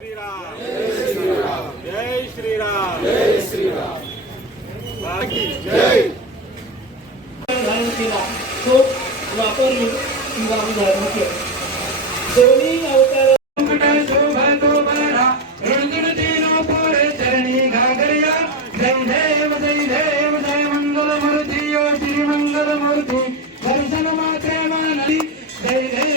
श्रीराम जय श्रीराम जय श्रीराम जय श्रीराम बाकी जय घालून केला तो वापरली बाबू धर्म केला दोन्ही अवतार शोभा तो बरा रंगण दिनो पोरे चरणी घागरिया जय देव जय मंगल मूर्ती ओ श्री मंगल मूर्ती दर्शन मात्रे मानली जय देव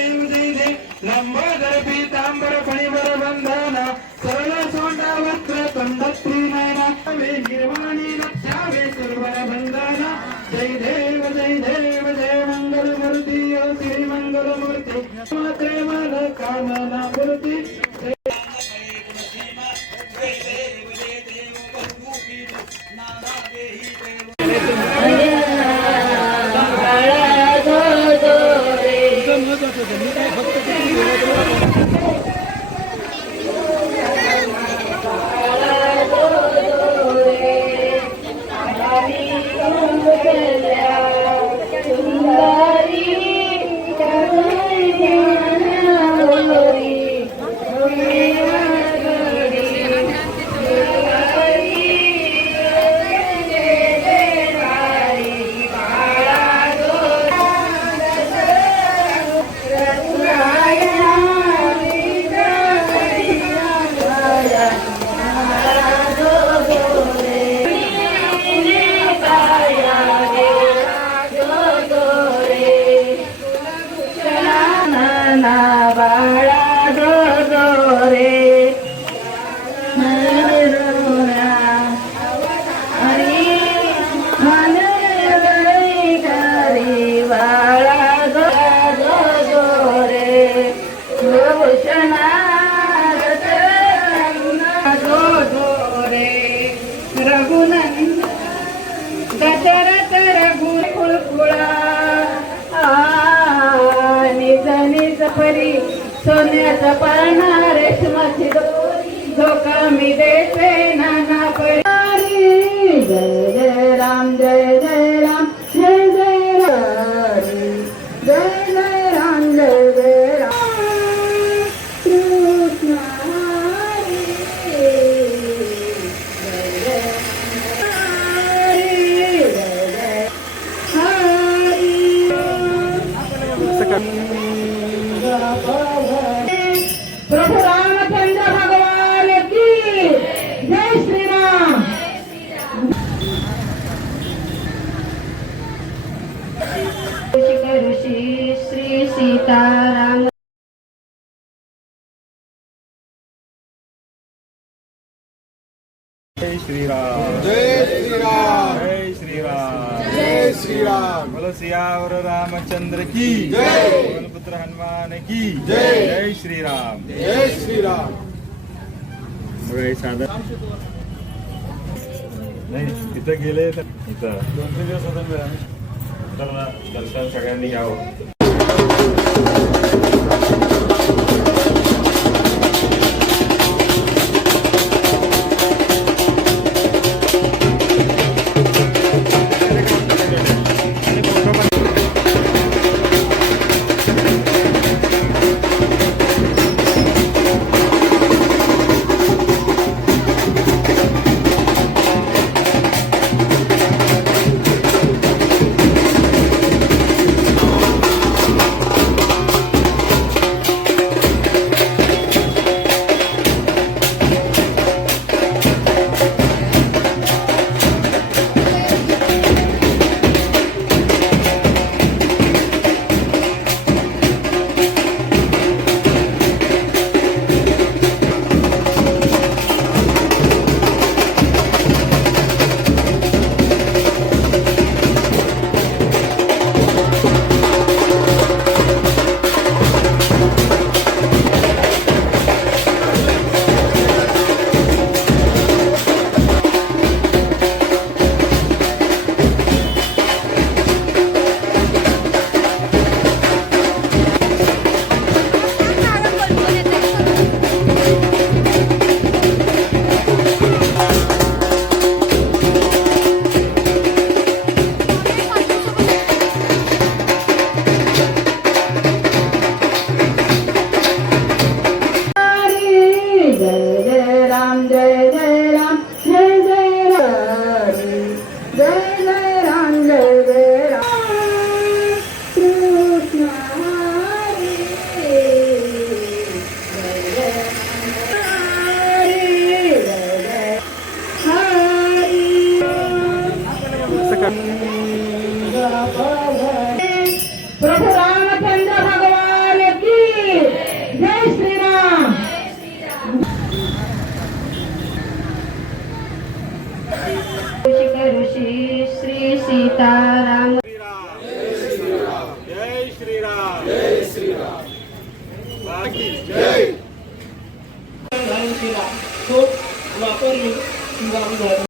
लंबोदर पीतांबर फणीवर बंधना सरळ सोंडा वस्त्र कंदत्री नयना निर्वाणी लक्षावे सुरवर बंधना जय देव जय मंगल मूर्ती ओ श्री मंगल मूर्ती मात्रे मन कामना मूर्ती बाळा दो रे हरी मन करी बाळा दो रे भूषणा दो रे रघुनंद दशरथ रघुकुळकुळा निज परी सोन्याचा पाळणा रेशमाची धोका मी देते नाना परी जय राम जय राम जय राम जय राम जय राम कृष्ण प्रभु रामचंद्र भगवान की जय श्री राम। ऋषी श्री सीताराम जय श्रीराम जय श्रीराम जय श्रीराम जय श्रीराम बोलो सियावर रामचंद्र की जय पवन पुत्र हनुमान की जय जय श्रीराम जय श्रीराम बघा हे साधं नाही तिथं गेले तर इथं 2-3 दिवस होता मिळा तर दर्शन सगळ्यांनी घ्यावं सीताराम जय श्रीराम जय श्रीराम बाकी जय धारण केला तो वापरली की बाबू झाला